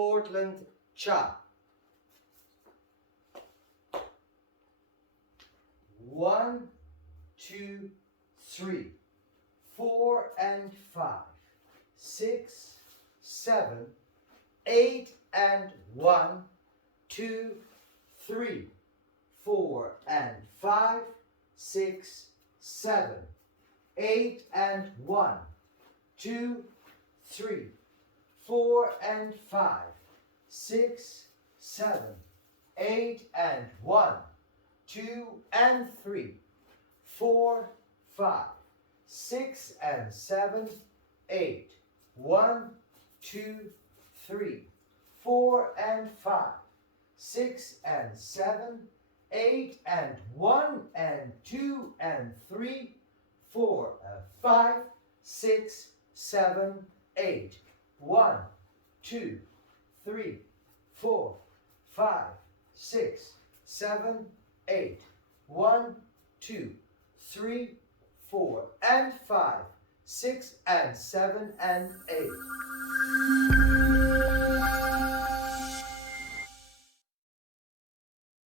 Portland, cha. 1, 2, 3, 4 and 5, 6, 7, 8 and 1, 2, 3, 4 and 5, 6, 7, 8 and 1, 2, 3, 4 and 5, 6, 7, 8 and 1, 2 and 3, 4, 5, 6 and 7, 8, 1, 2, 3, 4 and 5, 6 and 7, 8 and 1 and 2 and 3, 4 and 5, 6, 7, 8, 1, 2, 3, 4, 5, 6, 7, 8, 1, 2, 3, 4 and 5, 6 and 7 and 8.